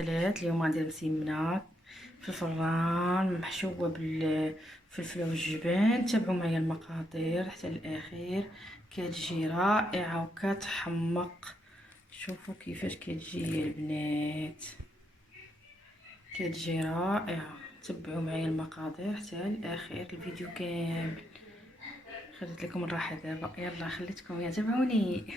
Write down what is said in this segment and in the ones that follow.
اليوم غندير مسمنه في الفران محشوه بالفلفله والجبن. تابعوا معايا المقادير حتى الاخير، كتجي رائعه وكتحمق. شوفوا كيفاش كتجي يا البنات، كتجي رائعه. تبعوا معايا المقادير حتى الاخير الفيديو كامل. خديت لكم الراحه دابا، يلا خليتكم يا تابعوني.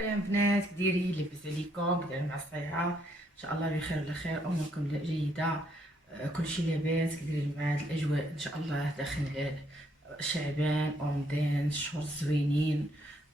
يا بنات كديري لبس عليكم كديري مع الصيحه ان شاء الله بخير على خير، اموركم جيده، كلشي لاباس. كديري مع هاد الاجواء ان شاء الله داخل شعبان ورمضان، الشهور الزوينين،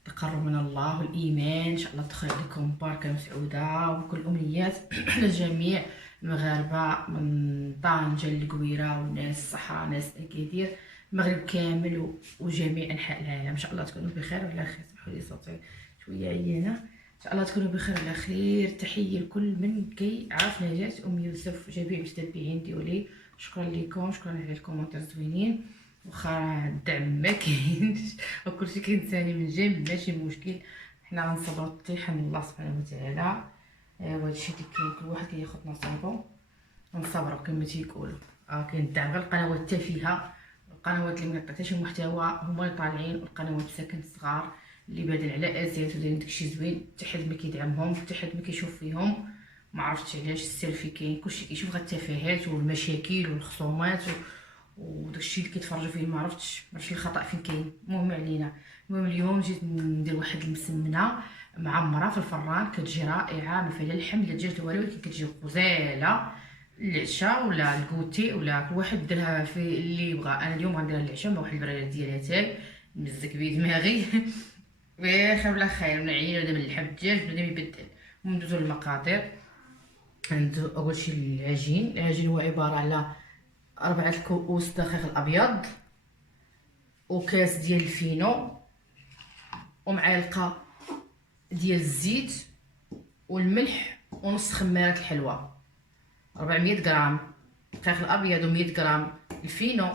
تقرب من الله والايمان. ان شاء الله تدخل عليكم بركه مسعوده وكل امنيات للجميع المغاربه من طنجه للقويره والناس الصحراء، ناس اكادير، المغرب كامل وجميع انحاء العالم. ان شاء الله تكونوا بخير وعلى خير. سمحوا لي صوتي شويه عيانه. ان شاء الله تكونوا بخير وعلى خير. تحيه لكل من كيعرف نجاة ام يوسف، جميع المتتبعين ديالي، شكرا لكم، شكرا على الكومنتات الزوينين. واخا الدعم ما كاينش وكلشي كينساني من جنب ماشي مشكل، حنا غنصبروا الطيح من الله سبحانه وتعالى. وهادشي اللي كاين، كل واحد كياخد نصيبو، نصبروا كما تيقولوا. كاين الدعم غير القنوات التافهه، القنوات اللي ما كتعطي شي محتوى هما اللي طالعين، والقنوات مساكن الصغار اللي بادل على اساس ودايرين داكشي زوين، حتى حد ما كيدعمهم، حتى حد ما كيشوف فيهم. ما عرفتش علاش السيلفي كاين، كلشي كيشوف غير التفاهات والمشاكل والخصومات وداكشي اللي كيتفرجوا فيه. ما عرفتش الخطا فين كاين. المهم علينا. المهم اليوم جيت ندير واحد المسمنه معمره في الفران، كتجي رائعه، ما فيها لا اللحم لا الدجاج والو، ولكن كتجي غزاله للعشاء ولا الكوتي، ولا كل واحد ديرها في اللي يبغى. انا اليوم غنديرها للعشاء مع واحد البراد ديالها تاعي مزك بيه دماغي. بخير ولا خير، من عين ولا من لحم الدجاج بنادم يبدل. ندوزو للمقادير. ندوزو اول شي العجين. العجين هو عباره على 4 كؤوس دقيق الابيض، وكاس ديال الفينو، ومعلقه ديال الزيت والملح، ونص خماره الحلوه. 400 غرام دقيق الابيض، و100 غرام الفينو،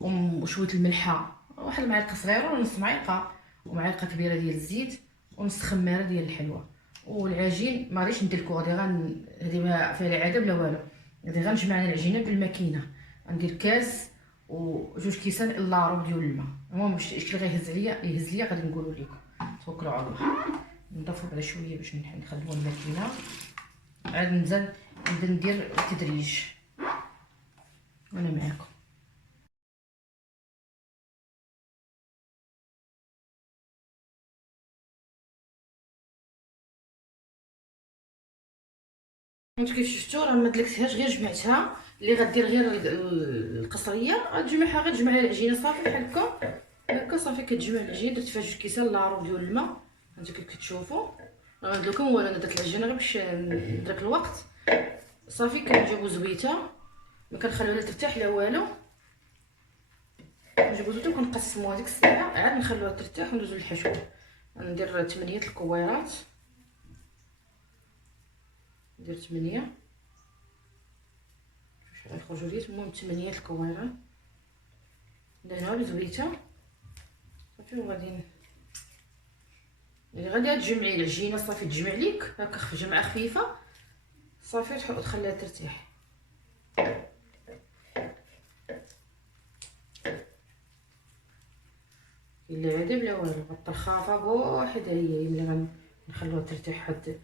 وشويه الملحه، واحد المعلقه صغيره ونص معلقه، ومعلقه كبيره ديال الزيت، ونص خماره ديال الحلوه. والعجين ما غاديش ندير الكوغ، هادي ما فيها لا عاده بلا والو. غادي غنجمع انا العجينه بالماكينه، غندير كاس وجوج كيسان الا ربع ديال الماء. المهم الشكل غيهز عليا يهز ليا غادي نقولوا لكم. توكلوا على الله. نضيفوا على شويه باش نخدموا الماكينه، عاد نبدا ندير بالتدريج وانا معاكم. كنت كيف شفتوا راه ما دلكتهاش، غير جمعتها. اللي غدير غير القصريه غتجمعها، غير تجمع العجينه صافي بحال هكا صافي. كتجمع العجين. درت فيها 2 كيسان لاروب ديال الماء، هانتو كيف كتشوفوا. راه ندير لكم والو، انا درت العجينه غير باش ندرك الوقت. صافي كنجيبو زويته، ما كنخليوها لا ترتاح لا والو. كنجيبو زويته وكنقسموها ديك الساعه، عاد نخليوها ترتاح وندوزو للحشو. ندير 8 الكويرات، ندير 8 باش يخرجوا لي. المهم 8 الكويرات درناها بزويته صافي. وغادي يعني غادي تجمعي العجينه صافي، تجمع ليك هكا جمعه خفيفه صافي، تخليها ترتاح. الا عاد بلا والو، الطرخافه بوحدها هي اللي غنخلوها ترتاح. حتى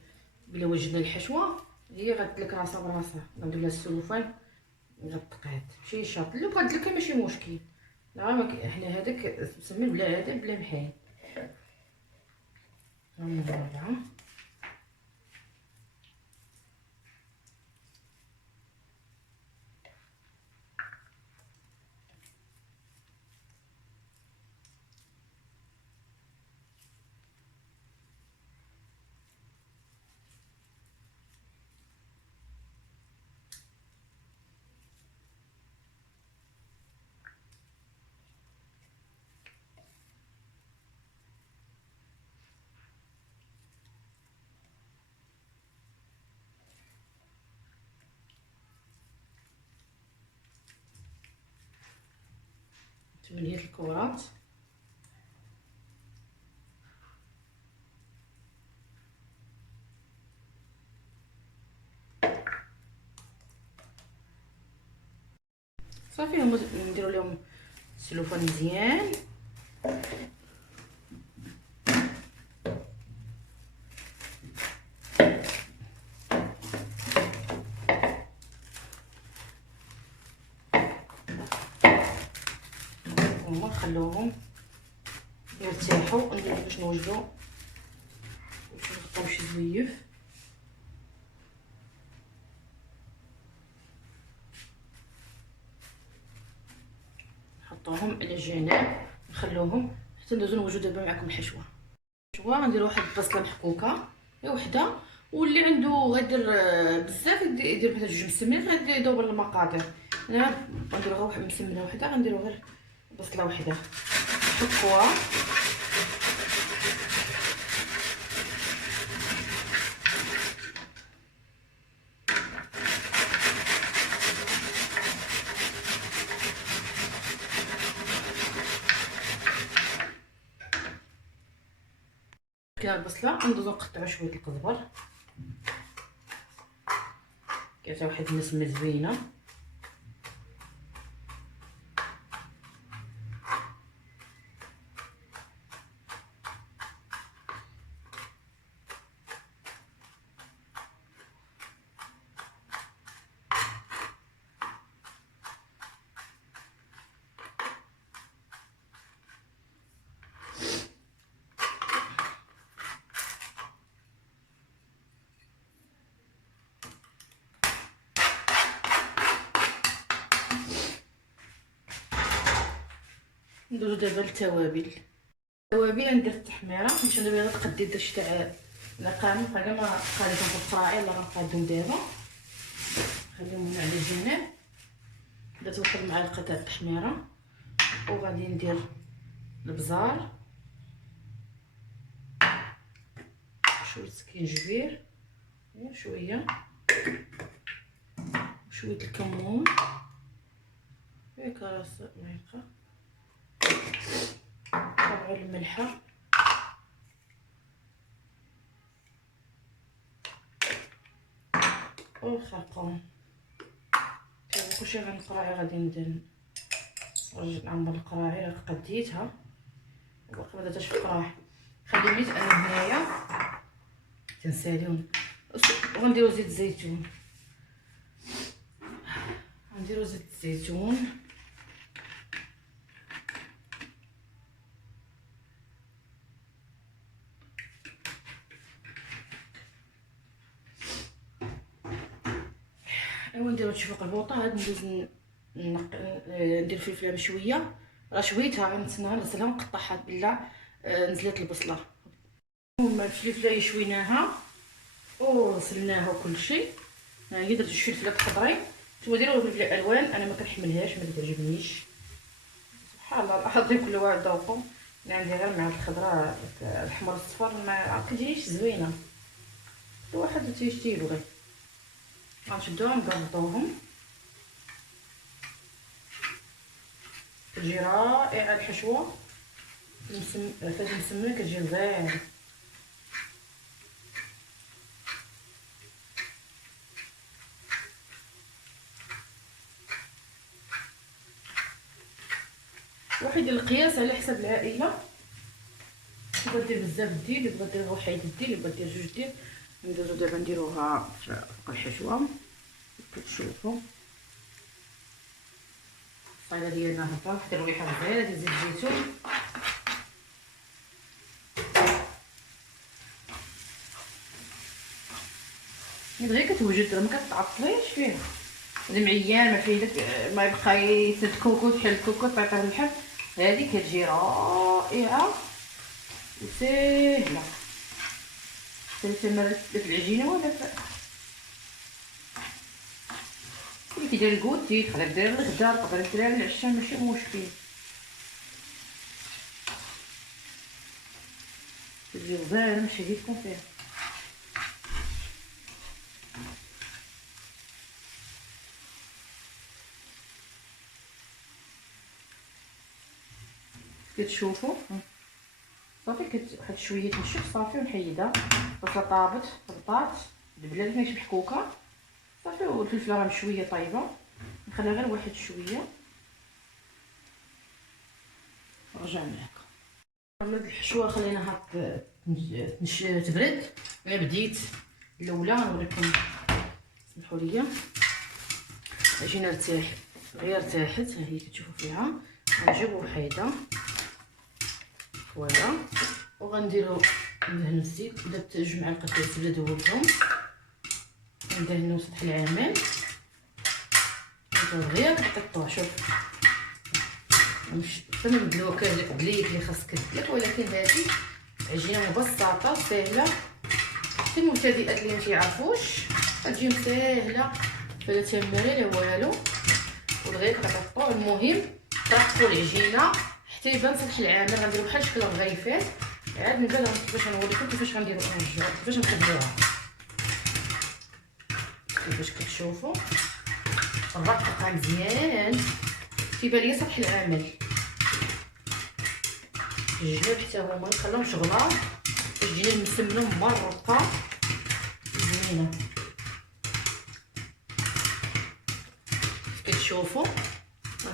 بلا وجدنا الحشوه هي غتدلك راسها براسها. غندير لها السلوفان غتقاد ماشي شاط. اللي بغات تدلك ماشي مشكل، لا حنا هذاك مسمن بلا عدد بلا محال. غندير 4. 8 الكرات. صافي هما نديرو لهم السلوفان مزيان. هما نخلوهم يرتاحوا. نديرو باش نوجدو باش نغطيو شي زويف. نحطوهم على جناب نخلوهم حتى ندوزو نوجدو دابا معكم الحشوه. غنديرو واحد البصله محكوكه غير وحده، واللي عنده غيدير بزاف يدير بحال جوج مسمين غيدوبر المقادير. انا غنديرو غير واحد مسمنه وحده، غنديرو غير بصله وحده نحكوها. كاين البصله ندوزو نقطعو شويه الكزبر، كيعطي واحد النسمه زوينه. ندوزو دابا للتوابل. التوابل ندير التحميره، باش دابا غير تقدي داكشي تاع القامي بقى ما قاديتهم في القراعي، يلاه غنقادهم دابا نخليهم هنا على جنب. درت واحد المعلقه تاع التحميره، وغادي ندير البزار، شويه سكينجبير شويه، وشويه الكمون، هيك راس معلقه، طبعا الملحه، والخرقوم. كلشي غنقراعي غادي ندير نرجع نعمر القراعي، راه قديتها وباقي ما درتهاش في القراع. خليت انا هنايا تنساليون. وغنديرو زيت الزيتون، غنديرو زيت الزيتون ايوا. نديرو هادشي فوق البوطه. هاد ندوز ندير فلفله مشويه، راه شويتها غنتسناها نغسلها ونقطعها بلا نزلات البصله. هما الفلفله شويناها وغسلناها وكلشي. ها هي درت شويه فلفله خضري، نتوما ديروا الفلفله الالوان، انا ما كنحملهاش ما كتعجبنيش. سبحان الله العظيم كل واحد ذوقو. انا عندي غير مع الخضراء، الحمر الصفر ما كتجينيش زوينه، كل واحد تيبغي. غنشدوهم نقبضوهم، كتجي رائعه الحشوه فهاد المسمن، كتجي زاينه. واحد القياس على حسب العائله، تبغى دير بزاف دير، اللي بغا دير وحيد دير، اللي بغا دير جوج دير. ندوزو دابا نديروها فوق الحشوه. كتشوفوا الصايله ديالنا هكا، واحد الريحه زوينه ديال زيت الزيتون. غير كتوجد راه ما كتعطليش فيها، هذا معيان ما فيه داك ما يبقى يسد كوكوط بحال الكوكوط تعطيه اللحم. هذه كتجي رائعه وسهله، تمرت داك العجينه ولا اللي كيدير الكوتي تقدر دير الغدا، تقدر ديرها للعشاء، ماشي مشكل. تجي زاينه ماشي هي تكون فيها. كتشوفوا صافي واحد شويه تنشف صافي ونحيدها. البصله طابت طبطات البلاد ماشي محكوكه صافي، والفلفله راه مشويه طايبه، نخليها غير واحد شويه نرجع معكم. هاد الحشوه خليناها تبرد. انا بديت الاولى نوريكم، سمحوا لي. العجينه غير ارتاحت، ها هي كتشوفوا فيها. غنجيبو وحيده فوالا، وغنديرو ندهنو الزيت. درت 2 معالق ديال الزبده دوبتهم، ندهنو سطح العمل غير نقطعو. شوف مش فما البلوكه البليت اللي خاصك دير، ولكن هذه عجينه مبسطه سهله، حتى المبتدئات اللي ما كيعرفوش غتجيهم ساهله، فلا تمارين لا والو. ودغيا كتقطعوا. المهم ترققوا العجينه حتى يبان سطح العامل. غنديروا بحال شكل الرغيفات. عاد من بعد كيفاش غنوريكم كيفاش غنديروا كيفاش نخدموها. كيفاش كتشوفوا الرقيقه مزيان، كيبان ليا سطح العمل. الجناب حتى هما نخليهم شغله، الجناب مسمنه مرقه زوينه. كتشوفوا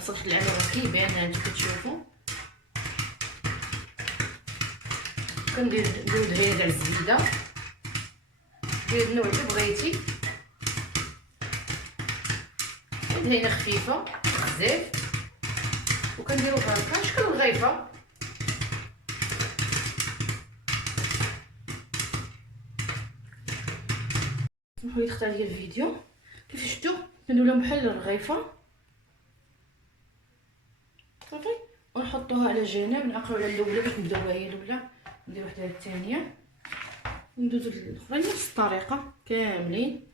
سطح العمل راه كيبان، هانتو كتشوفوا. كندير دهينه تاع الزبيده، دير النوع اللي بغيتي، دهينه خفيفه بزاف، وكنديرو هكا شكل الغيفه. سمحوا لي تختار لي الفيديو. كيف شفتوا نديرو لهم بحال الرغيفه صافي، ونحطوها على جنب. نعقلوا على الاولى باش نبداو هي الاولى، نديرو وحده الثانيه، وندوزو للاخرين نفس الطريقه كاملين.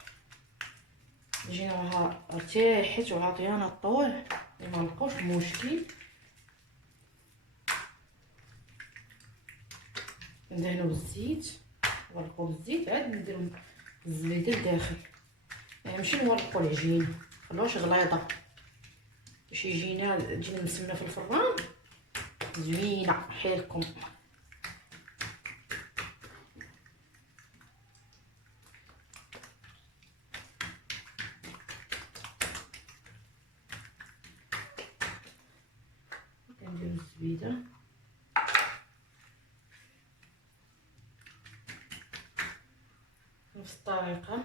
العجينه راها ارتاحت وعطيانا الطول، ما نلقاوش مشكل. ندهنو بالزيت، نغرقو بالزيت، عاد نديرو الزبيده لداخل. ماشي نورقو العجين، خلوهاش غليظه باش يجينا تجينا مسمنه في الفران زوينه حيلكم. كنديرو الزبيده نفس الطريقه.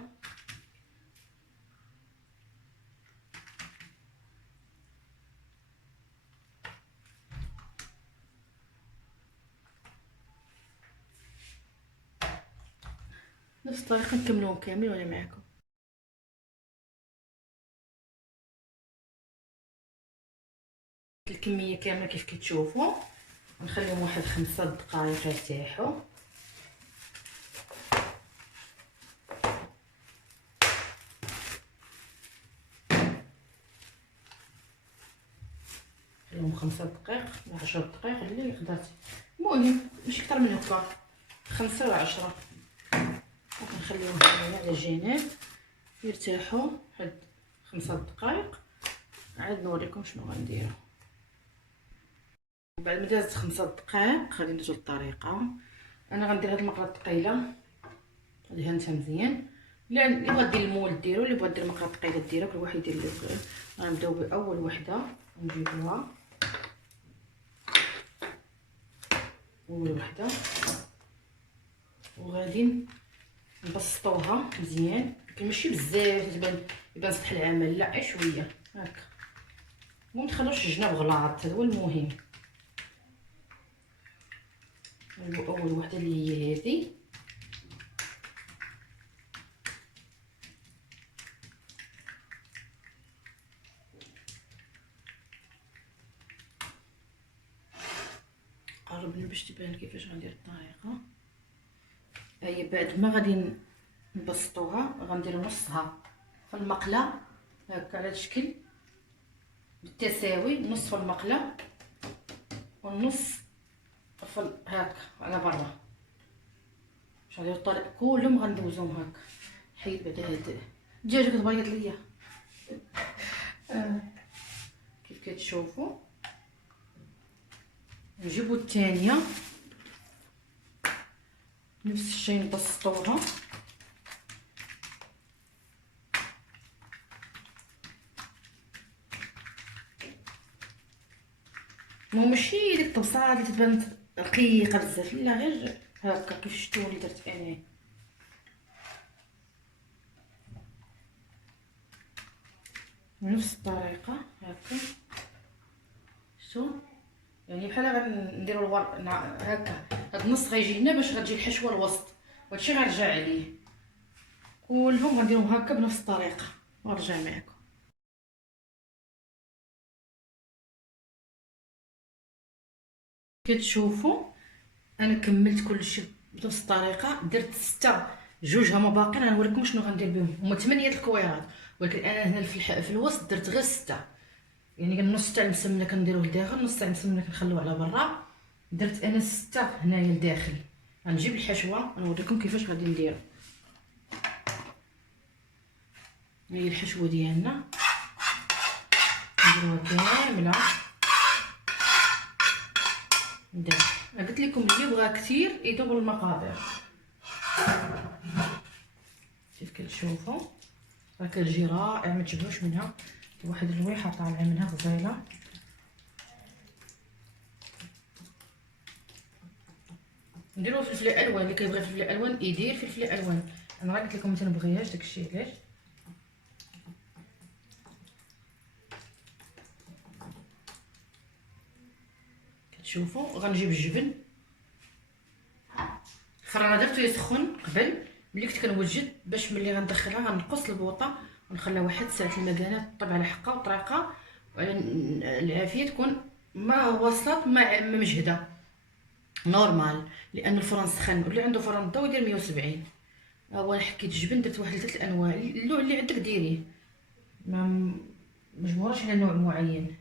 نفس الطريقه نكملوهم كاملين وانا معاكم. الكميه كامله كيف كتشوفوا، نخليهم واحد 5 دقائق يرتاحوا. خليهم 5 دقائق ولا 10 دقائق اللي قدرتي، المهم ماشي اكثر من هكا، 5 ولا 10. ونخليوهم على جنب يرتاحوا واحد 5 دقائق. عاد نوريكم شنو غنديروا بعد ما دازت 5 دقائق. غادي ندوزو للطريقه. انا غندير هاد المقله الثقيله، دهنتها مزيان. اللي بغا دير المول ديرو، اللي بغا دير مقله ثقيله ديرها، كل واحد يدير اللي بغا. غنبداو باول وحده نجيبوها، اول وحده، وغادي نبسطوها مزيان، لكن ماشي بزاف يبان سطح العمل، لا غير شويه هكا. المهم متخلوش الجناب غلاط، هذا هو المهم. اول وحده اللي هي هذه، قربنا باش تبان كيفاش غندير الطريقه. هي بعد ما غادي نبسطوها غندير نصها في المقله هكا على الشكل بالتساوي، نص في المقله والنص في هكا على برا. باش غادي الطريق كلهم غندوزهم هكا. حيد بعدا هاد الدجاجه كتبيض ليا. كيف كتشوفوا نجيبو الثانيه نفس الشيء نبسطوها. مو ماشي ديك الطبسات اللي تبان رقيقه بزاف، لا غير هكا كيف شفتوا اللي درت انا. بنفس الطريقه هكا شتو، يعني بحال غنديروا الورق هكا. هاد النص غيجي هنا باش غتجي الحشوه الوسط، وهادشي غنرجع عليه. كلهم غنديرهم هكا بنفس الطريقه ونرجع معكم. كتشوفوا انا كملت كلشي بنفس الطريقه، درت 6 جوج هما باقيين. غنوريكم شنو غندير بهم. هما 8 الكويرات، ولكن انا هنا في الوسط درت غير 6. يعني النص تاع المسمنه كنديروه لداخل، النص تاع المسمنه كنخلوه على برا. درت انا 6 هنايا لداخل. غنجيب الحشوه نوريكم كيفاش غادي نديرو. هي الحشوه ديالنا نديروها كامله لداخل. قلت لكم اللي بغى كثير يدوب المقادير. كيف كتشوفوا راه كتجي رائعه، ما تشبهوش منها. واحد الرويحه طالعه منها غزاله. نديرو فلفل الوان، اللي كيبغي فلفل الوان يدير فلفل الوان. انا راه قلت لكم ما تنبغيهاش داكشي علاش. كتشوفوا غنجيب الجبن. الفران درتو يسخن قبل ملي كنت كنوجد، باش ملي غندخلها غنقص البوطه ونخليها واحد ساعه المكانه طيب على حقها وطريقه، وعلى العافيه تكون ما وصلت ما مجهده نورمال. لان الفران سخن، واللي عنده فران ضو يدير 170. هو انا حكيت الجبن درت واحد 3 الانواع، اللون اللي عندك ديريه، ما مجبوراش على نوع معين.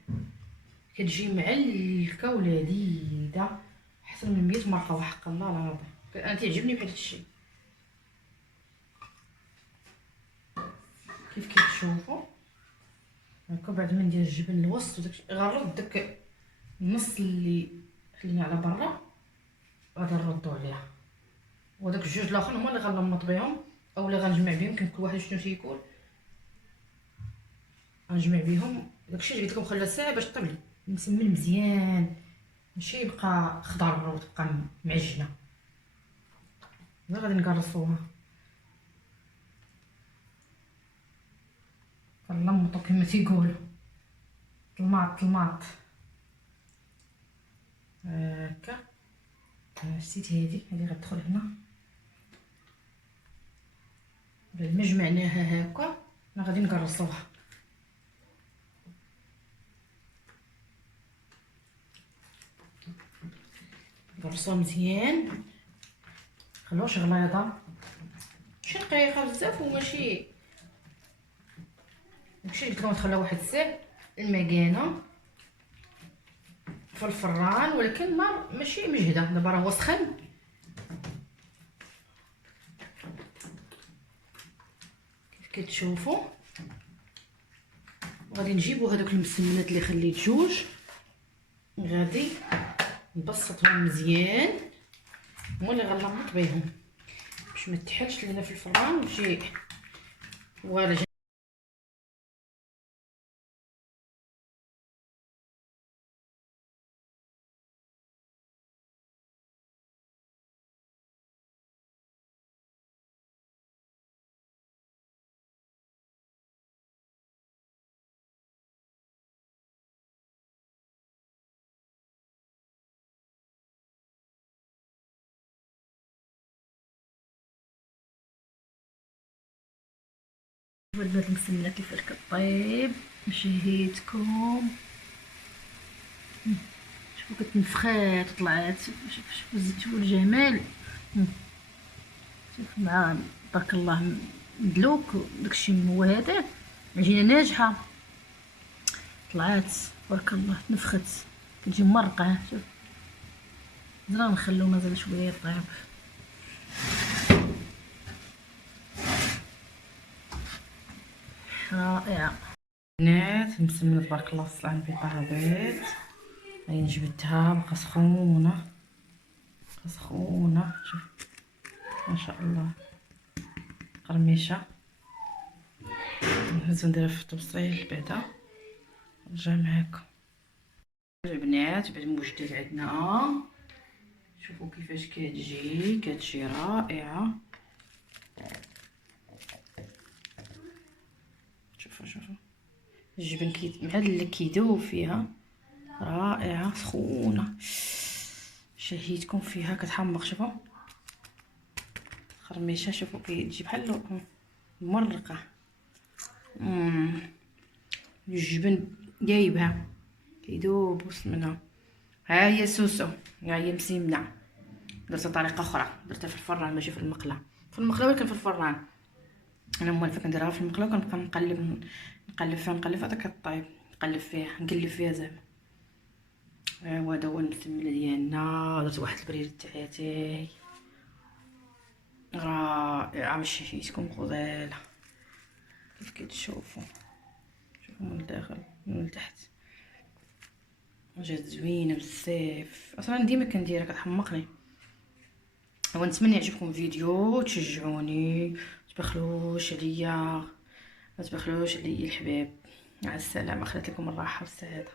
كتجي معلكه ولذيذه احسن من 100 مرة وحق الله العظيم. انا تعجبني بحال هادشي. كيف كتشوفوا هكا بعد ما ندير الجبن الوسط وداك غنرد داك النص اللي خليني على برا غادي نردو عليها، وداك الجوج الاخر هما اللي غنلمط بهم اولا غنجمع بهم. يمكن كل واحد شنو تيكون غنجمع بهم. داكشي اللي قلت لكم خلى ساعه باش طيب مسمن مزيان، ماشي يبقى خضر وتبقى معجنه. دابا غادي نقرصوها كنلمطو كما تيقولوا طلماط هكا. نسيت هادي غتدخل هنا. بعد ما جمعناها هكا حنا غادي نقرصوها. نقرصوها مزيان، خلوش غليظه ماشي رقيقه بزاف وماشي داكشي اللي قلت تخليها واحد الساعه المكانه في الفران، ولكن ماشي مجهده. دابا راه هو سخن. كيف كتشوفوا غادي نجيبوا هذوك المسمنات اللي خليت جوج، غادي نبسطهم مزيان ولا غنلمط بهم باش ما تحلش لينا في الفران وتجي واعره. هاد المسمنه كيفاش كطيب نشهيتكم. شوفوا كتنفخات طلعت. شوفوا الجمال. شوف مع بارك الله مدلوك داكشي هو هذا. عجينه ناجحه طلعت بارك الله، تنفخت كتجي مرقه. شوف زرا نخلو مازال شويه طيب. رائعه بنات مسمنه تبارك الله. الصلاه على النبي طابت. هاي جبدتها بقى سخونه سخونه. شوف ما شاء الله قرميشه. نهزو نديرها في الطبسيل بعدا نرجع معاكم. البنات بعد الموجدات عندنا، شوفوا كيفاش كتجي رائعه. شوفوا الجبن مع اللي كيدوب فيها، رائعه سخونه، شهيتكم فيها كتحمق. شوفوا خرميشه، شوفوا كتجي بحال مرقه. الجبن جايبها كيدوب وسط منها. ها هي سوسو، ها هي مسيمنه. درتها طريقه اخرى، درتها في الفران ماشي في المقله. في المقله ولكن في الفران. انا موالفه كنديرها في المقله وكنبقى نقلب فيها حتى كطيب، نقلب فيها زعما. هذا هو المسمله ديالنا. درت واحد البريد تاعتي رائعه، شهيتكم غزاله كيف كتشوفوا. شوفوا من الداخل من التحت، جات زوينه بزاف. اصلا ديما كنديرها كتحمقني. ونتمنى يعجبكم الفيديو، تشجعوني، تبخلوش عليا، ما تبخلوش عليا الحباب. مع السلامه، خليت لكم الراحه والسعاده.